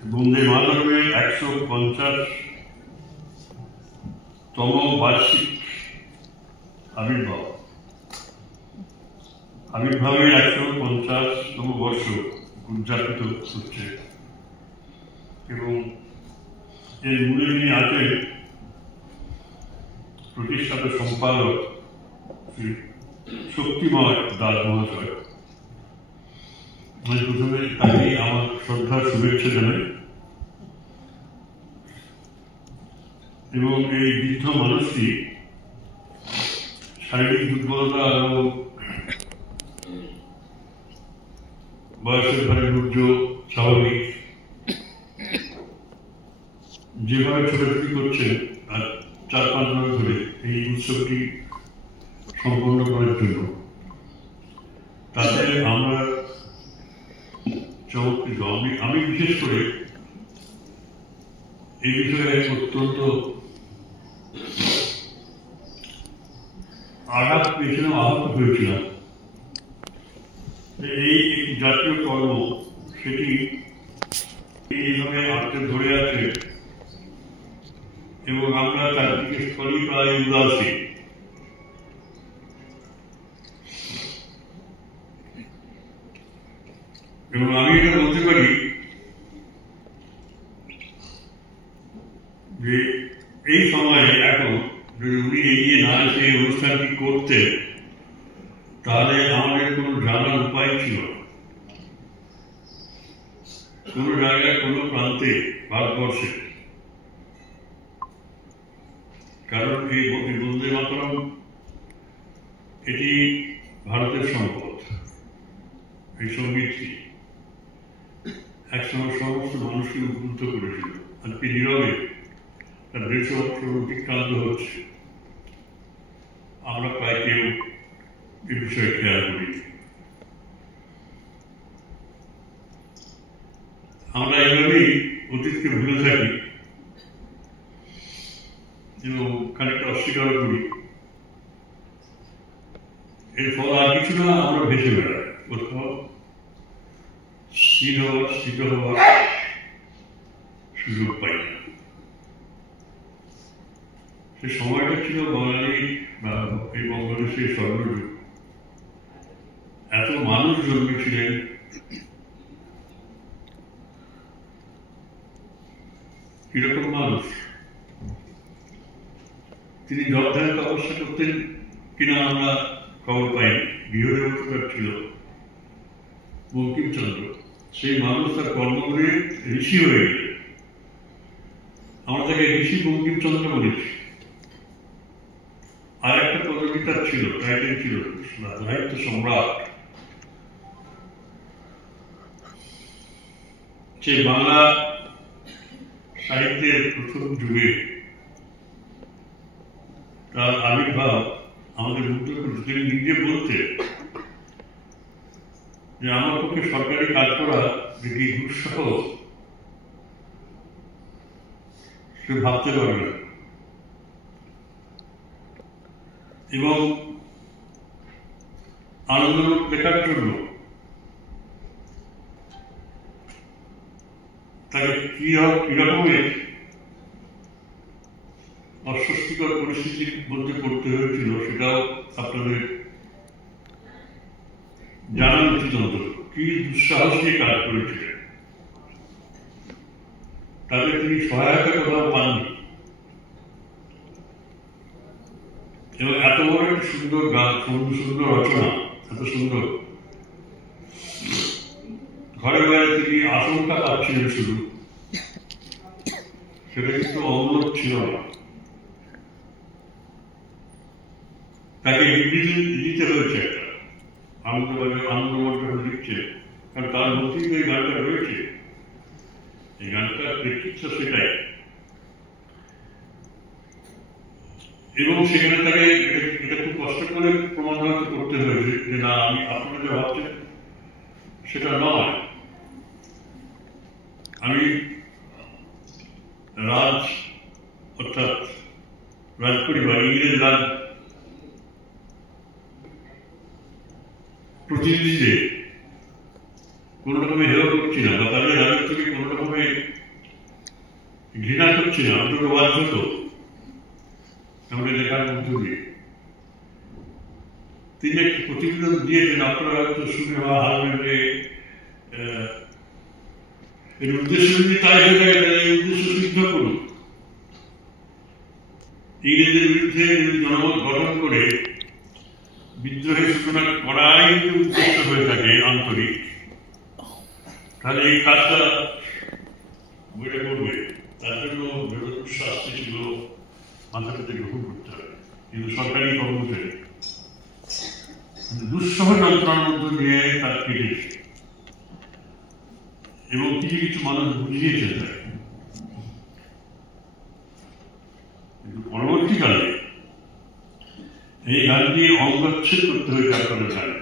বন্দে মাতরমের 150তম বার্ষিক আবির্ভাবের 150তম বর্ষ উদযাপিত হচ্ছে এবং এর মূলে যিনি আছেন প্রতিষ্ঠাতা সম্পাদক শ্রী শক্তিময় দাস মহাশয়। আমি প্রথমে তাকে আমার শ্রদ্ধার শুভেচ্ছা জানাই এবং এই বৃদ্ধ মানুষটি শারীরিক দুর্বলতা এবং বয়সের ভারে রুদ্র স্বাভাবিক যেভাবে ছোটাছুটি করছেন আর 4-5 মাস ধরে এই উৎসবটি সম্পন্ন করার জন্য তাতে আমরা চমৎকৃত। আমি বিশেষ করে এই বিষয়ে অত্যন্ত আঘাত পেয়েছিলাম, আহত হয়েছিলাম। এই জাতীয় কর্ম সেটি এইভাবে আঁকড়ে ধরে আছে এবং আমরা চারদিকে স্থলই প্রায় উদাসী। এবং আমি এটা বলতে পারি যে এই সময়ে এখন যদি উনি এগিয়ে না এসে অনুষ্ঠানটি করতে তাহলে আমাদের কোনো জানার উপায় ছিল না। কোনো জায়গায় কোনো প্রান্তে ভারতবর্ষে, কারণ এই বন্দে মাতরম এটি ভারতের সম্পদ। এই সঙ্গীতটি একসময় সমস্ত মানুষকে উদ্বুদ্ধ করেছিল। আজকে নীরবে তার 150 বছর অতিক্রান্ত হচ্ছে, আমরা প্রায় কেউ এ বিষয়ে খেয়াল করি। আমরা এইভাবেই অতীতকে ভুলে থাকি এবং খানিকটা অস্বীকার করি। এর ফল আর কিছু না, আমরা ভেসে বেড়াই কোথাও স্থির হওয়ার সুযোগ পাই না। সে সময়টা ছিল বাঙালি বা এই বঙ্গদেশের স্বর্ণযুগ। এত মানুষ জন্মেছিলেন, কিরকম মানুষ। তিনি জলধ্যান তপস্যা করতেন কিনা আমরা খবর পাই। গৃহদেবতা ছিল বঙ্কিমচন্দ্র। সেই মানুষ তার কর্ম করে ঋষি হয়ে গেল। আমরা তাকে ঋষি বঙ্কিমচন্দ্র বলেছি। আর একটা পদবী তার ছিল, টাইটেল ছিল সাহিত্য সম্রাট। সে বাংলা সাহিত্যের প্রথম যুগে তার আবির্ভাব আমাদের মুগ্ধ করেছে। তিনি নিজে বলতে যে আমার পক্ষে সরকারি কাজ করা যেটি দুঃসহ সে ভাবতে পারবে না। এবং আনন্দলোক লেখার জন্য তাকে কিরকমের অস্বস্তিকর পরিস্থিতির মধ্যে পড়তে হয়েছিল সেটাও আপনাদের জানার উচিত। অন্তত কি দুঃসাহস নিয়ে কাজ করেছিলেন, তাদের তিনি সহায়তা কোথাও পাননি। এবং এত বড় একটা সুন্দর গান, সুন্দর রচনা, এত সুন্দর, ঘরে ঘরে তিনি আশঙ্কা পাচ্ছিলেন শুধু, সেটা কিন্তু অমূলক ছিল না। তাকে ইংরেজি দিতে হয়েছে একটা আনন্দময় লিখছে, কারণ তার মধ্যেই এই গানটা রয়েছে। এই গানটার প্রেক্ষিত সেটাই। এবং সেখানে তাকে এটা খুব কষ্ট করে প্রমাণিত করতে হয়েছে যে না, আমি আপনারা যা ভাবছেন সেটা নয়। আমি রাজ অর্থাৎ রাজ পরিবার, ইংরেজ রাজ প্রতিনিধিদের কোন রকমে হেয় করছি না বা তাদের রাজত্বকে কোন রকমে ঘৃণা করছি না, অন্তত বাধ্য তো আমাকে লেখার মধ্য দিয়ে। তিনি একটি প্রতিবেদন দিয়েছেন, আপনারা হয়তো শুনে হারবেন যে এর উদ্দেশ্য যদি তাই হয়ে থাকে তাহলে এই উদ্দেশ্য সিদ্ধ করুন। ইংরেজদের বিরুদ্ধে জনমত গঠন করে বিদ্রোহের সূচনা করাই যদি উদ্দেশ্য হয়ে থাকে আন্তরিক, তাহলে এই কাজটা বইটা করবে। তার জন্য শাস্তি ছিল মাথা পেতে গ্রহণ করতে হবে, কিন্তু সরকারি কর্মচারী দুঃসহ যন্ত্রণার মধ্য দিয়ে তার কেটেছে এবং কিছু কিছু মানুষ বুঝিয়েছে তাই। কিন্তু পরবর্তীকালে এই গানটি অঙ্গচ্ছেদ করতে হয়েছে, আপনারা জানেন।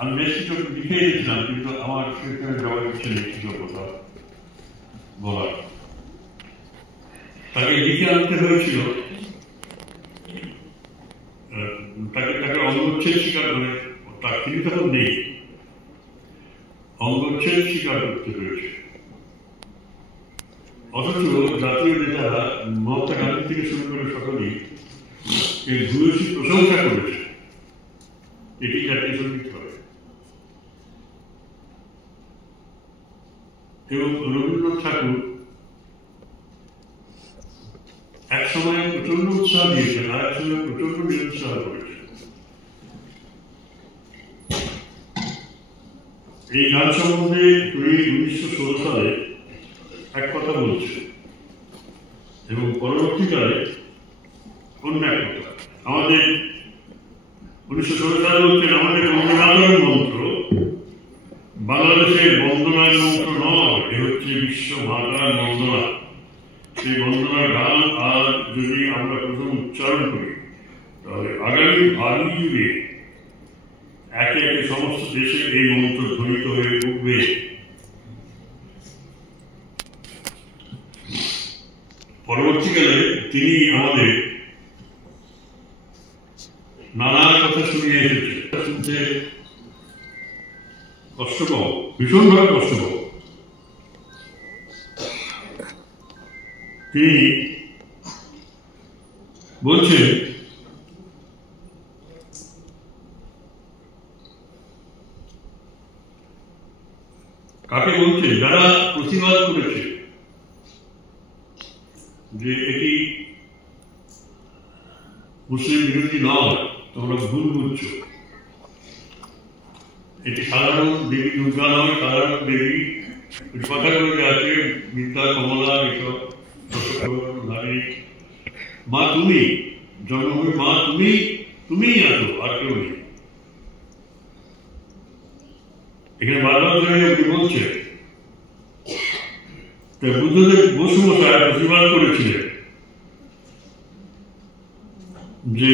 আমি বেশ কিছু লিখে দিয়েছিলাম, কিন্তু আমার সেখানে যাওয়ার ইচ্ছে নেই কিছু কথা বলার। তাকে লিখে আনতে হয়েছিল, তাকে অঙ্গচ্ছেদ স্বীকার করে, তার তিনি তখন নেই, অঙ্গচ্ছেদ স্বীকার করতে হয়েছে। অথচ জাতীয় নেতারা মহাত্মা গান্ধী থেকে শুরু করে সকলেই এর ভূয়সী প্রশংসা করেছে, এটি জাতীয় সঙ্গীত হবে। এবং রবীন্দ্রনাথ ঠাকুর এক সময় প্রচন্ড উৎসাহ দিয়েছেন, আর এক সময় প্রচন্ড নিরুৎসাহ করেছেন। এই গান সম্বন্ধে তিনি 1916 সালে এক কথা বলছেন এবং পরবর্তীকালে অন্য এক কথা। আমাদের 1916 সালে বলছেন, আমাদের বন্দনার মন্ত্র বাংলাদেশের বন্দনার মন্ত্র নয়, এ হচ্ছে বিশ্ব মাতার বন্দনা। সেই বন্দনার গান আর যদি আমরা প্রথম উচ্চারণ করি, তাহলে আগামী ভাবি যুগে একে একে সমস্ত দেশে এই মন্ত্র ধ্বনিত হয়ে উঠবে। পরবর্তীকালে তিনি আমাদের নানা কথা শুনিয়ে এসেছে, শুনতে কষ্ট পাবো, ভীষণভাবে কষ্ট পাবো। তিনি বলছেন, কাকে বলছেন? যারা প্রতিবাদ করেছে যে এটি মুসলিম বিরোধী নয়, তোমরা ভুল বুঝছো। এটি সাধারণ দেবী দুর্গা নয়, সাধারণ দেবী কথাগুলো যে আছে বিদ্যা কমলা এসব নারী মা, তুমি জন্মভূমি মা, তুমিই আছো, আর কেউ নেই। এখানে বারবার ধরে উনি বলছে, বুদ্ধদেব বসু মশাই প্রতিবাদ করেছিলেন যে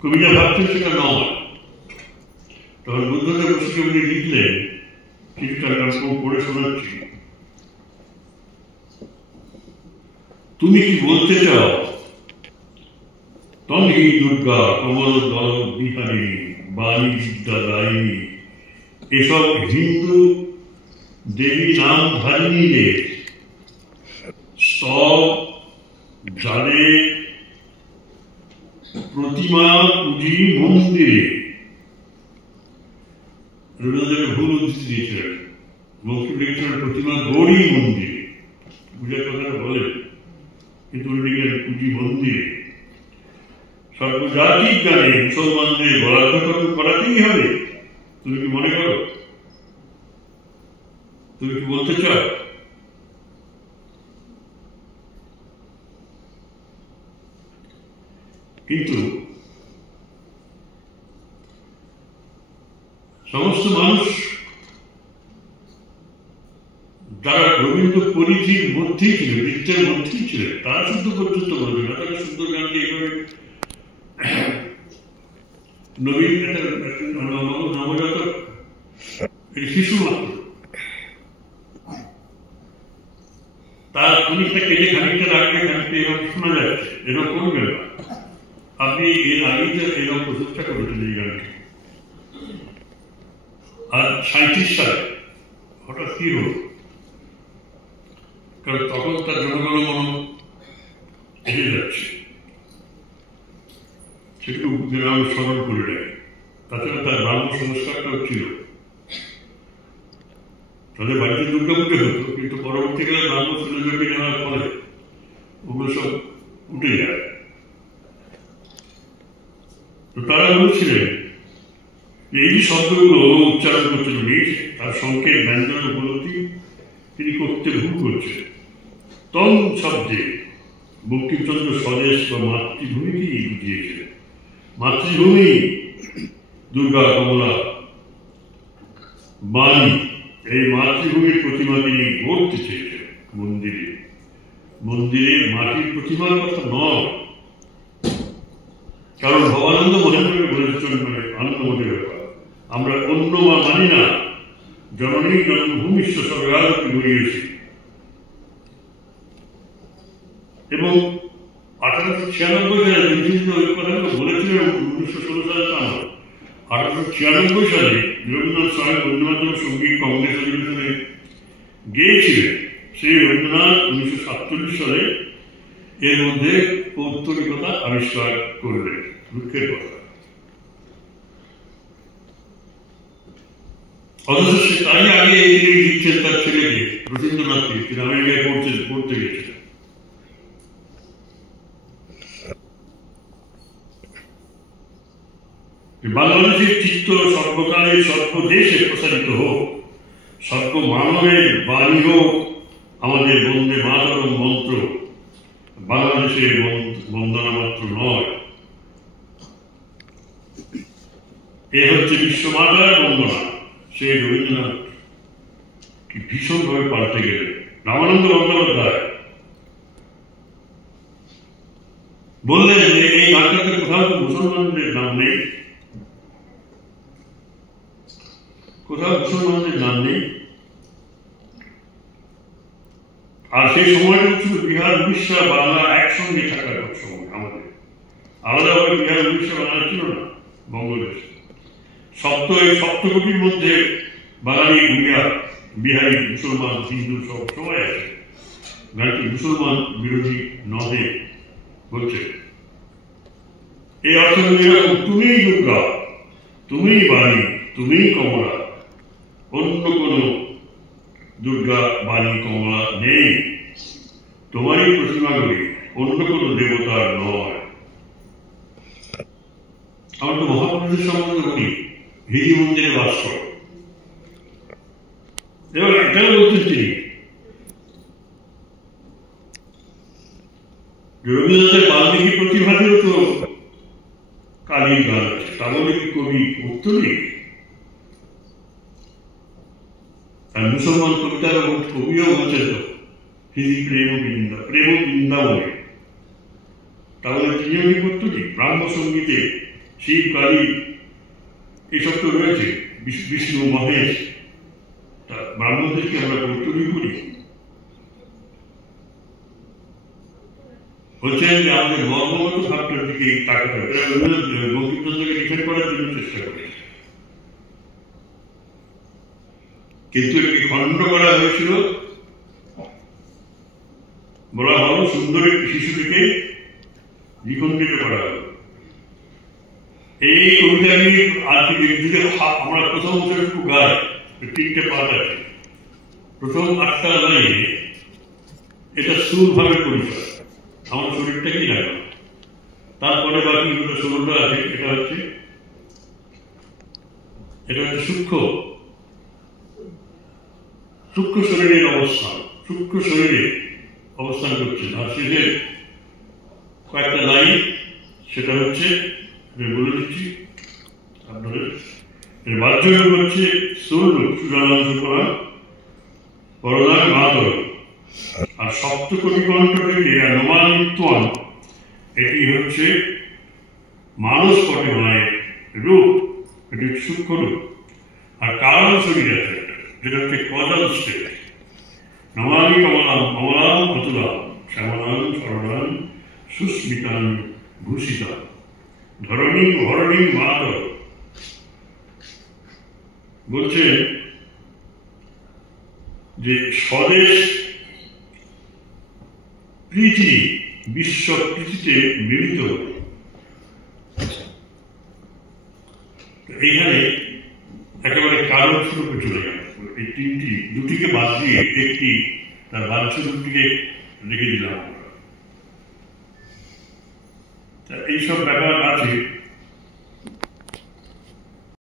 কবিতা ভাবছেন সেটা নয়। তখন বুদ্ধদেব বসুকে উনি লিখলেন, কিছুটা পড়ে শোনাচ্ছি। তুমি কি বলতে চাও? তন্হি দুর্গা কমল দল বিহারিণী বাণী বিদ্যা দায়িনী, এসব হিন্দু দেবী নাম ধারিণীদের সব জানে প্রতিমা পুঁজি মন্দিরে। রবীন্দ্রনাথ ভুল উদ্ধৃতি দিয়েছিলেন, বঙ্কিম লিখেছিলেন প্রতিমা গৌরী মন্দিরে, পূজার কথাটা বলেন, কিন্তু উনি লিখলেন পুঁজি মন্দিরে। সর্বজাতিক গানে মুসলমানদের বরাদ্দকরণ করাতেই হবে, তুমি কি মনে করো? তুমি কি বলতে চাও? কিন্তু সমস্ত মানুষ যারা রবীন্দ্র পরিধির মধ্যেই ছিল, বৃত্তের মধ্যেই ছিল, তারা শুদ্ধ পর্যন্ত বলবে না। তারা সুন্দর গানকে এইভাবে নবীন নবজাতক শিশু মাত্র, তার খানিকটা কেটে খানিকটা রাখবে, খানিকটা এরকম শোনা যাচ্ছে, এরকম করবে না। আপনি এর আগেই তো এরকম প্রচেষ্টা করেছেন এই গানটি, আর 37 সালে হঠাৎ কি হল? কারণ তখন তার জনগণ এসে যাচ্ছে, সেটুকু আমি স্মরণ করে রাখি। তাছাড়া তার ব্রাহ্ম সংস্কারটাও ছিল, তাদের বাড়িতে দুর্গাপুজো হতো, কিন্তু পরবর্তীকালে ব্রাহ্ম ফিলোজফি নেওয়ার ফলে ওগুলো সব উঠে যায়। তো তারা বলছিলেন এই শব্দগুলো উচ্চারণ করছিল তার সংকেত ব্যঞ্জন উপলব্ধি তিনি করতে ভুল করছেন। তম শব্দে বঙ্কিমচন্দ্র স্বদেশ বা মাতৃভূমিকেই বুঝিয়েছিলেন। মাতৃভূমি দুর্গা, কমলা, বাণী, এই মাতৃভূমির প্রতিমা তিনি গড়তে চেয়েছেন মন্দিরে। মন্দিরে মাটির প্রতিমার কথা নয়, কারণ ভবানন্দ মহেন্দ্রকে বলেছেন, মানে আনন্দমঠের ব্যাপার, আমরা অন্য মা মানি না, জননী জন্মভূমি স্বর্গালোকে গড়িয়েছি। এবং 1896 সালে ওই কথাগুলো বলেছিলেন 1916 সালে তা নয়। 1896 সালে রবীন্দ্রনাথ স্বামী বন্ধুবান্ধব সঙ্গীত কংগ্রেস অধিবেশনে গিয়েছিলেন। সেই রবীন্দ্রনাথ 1947 সালে এর মধ্যে পৌত্তলিকতা আবিষ্কার করলেন। দুঃখের কথা, অথচ সে তাই আগে এই লিখছেন তার ছেলেকে রবীন্দ্রনাথকে, তিনি আমেরিকায় পড়তে গেছিলেন। বাংলাদেশের চিত্ত সর্বকালে সর্বদেশে প্রসারিত হোক, সর্ব মানবের বাণী হোক আমাদের বন্দে মাতরম মন্ত্র। বাংলাদেশের বন্দনা মাত্র নয়, এ হচ্ছে বিশ্বমাতার বন্দনা। সেই রবীন্দ্রনাথ কি ভীষণভাবে পাল্টে গেলেন। রামানন্দ বন্দ্যোপাধ্যায় বললেন যে এই গানটাতে কোথাও তো মুসলমানদের নাম নেই, কোথাও মুসলমানদের নাম নেই। আর সেই সময়টা ছিল বিহার, উড়িষ্যা, বাংলা একসঙ্গে থাকার সময়। আমাদের আলাদাভাবে বিহার, উড়িষ্যা, বাংলা ছিল না, বঙ্গদেশ। সপ্তকোটির মধ্যে বাঙালি, উড়িয়া, বিহারি, মুসলমান, হিন্দু সব সবাই আছে। গানটি মুসলমান বিরোধী নহে বলছে। এই অর্থ এরকম, তুমিই দুর্গা, তুমিই বাণী, তুমিই কমলা, অন্য কোন দুর্গা, বাণী, কমলা নেই। তোমারই প্রতিমাগুলি, অন্য কোন দেবতার নয়। আমরা তো মহাপুরুষের সম্বন্ধে বলি, হিজি মন্দিরে বাস করো। এবার এটাও বলতেন তিনি, রবীন্দ্রনাথের বাল্মীকি প্রতিভাতেও তো কালীর গান আছে, তা বলে কি কবি উত্তরী? আর মুসলমান কবিতার কবিও বলছে তো হিজি প্রেম বৃন্দাবনে, তাহলে তিনিও কি করতো কি? ব্রাহ্ম সঙ্গীতে শিব, কালী এসব তো রয়েছে, বিষ্ণু, মহেশ। ব্রাহ্মণদেরকে আমরা কর্তব্য করি। বলছেন যে আমাদের মর্মগত ভাবটার দিকে তাকাতে হবে। বঙ্কিমচন্দ্রকে ডিফেন্ড করার জন্য চেষ্টা করেছে, কিন্তু এটাকে খণ্ড করা হয়েছিল। বলা হলো সুন্দর একটি শিশুটিকে দ্বিখণ্ডিত করা হলো। এই কবিতাটি আমরা প্রথম অংশটুকু গাই, 3টে পাঠ আছে। প্রথম 8টা লাইনে এটা স্থূলভাবে পরিচয়, আমার শরীরটা কি লাগে। তারপরে বাকি 16টা আছে, এটা হচ্ছে সূক্ষ্ম শরীরের অবস্থান, সূক্ষ্ম শরীরে অবস্থান করছেন। আর শেষের কয়েকটা লাইন সেটা হচ্ছে বলে দিচ্ছি আপনাদের। বাহ্য হচ্ছে স্থূল বরদান মাতর, আর সপ্তকোটি কণ্ঠ থেকে নমানিত্বান, এটি হচ্ছে মানস পটে মায়ের রূপ, এটি সূক্ষ্ম রূপ। আর কারণ শরীর আছে যেটা হচ্ছে কজাল স্টেট। নমামি কমলাম কমলাম অতুলাম শ্যামলাম সরলাম সুস্মিতাম ভূষিতাম। ধরণী হরণী মাতর বলছেন যে স্বদেশ প্রীতি বিশ্ব প্রীতিতে মিলিত। এইখানে একেবারে কারণ স্বরূপে চলে গেল। এই তিনটি, দুটিকে বাদ দিয়ে একটি তার বাহ্য রূপটিকে রেখে দিলাম। এইসব ব্যাপার আছে।